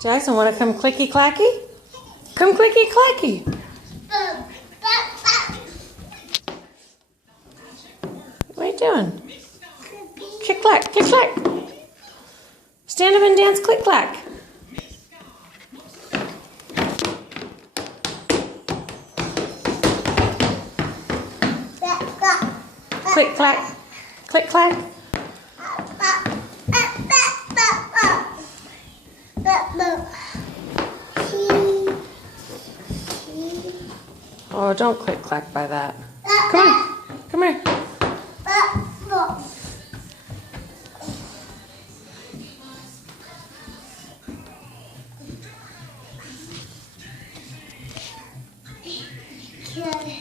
Jackson, want to come clicky clacky? Come clicky clacky. What are you doing? Click clack, click clack. Stand up and dance click clack. Click clack, click clack. Oh, don't click clack by that. Come on, come here. Yeah.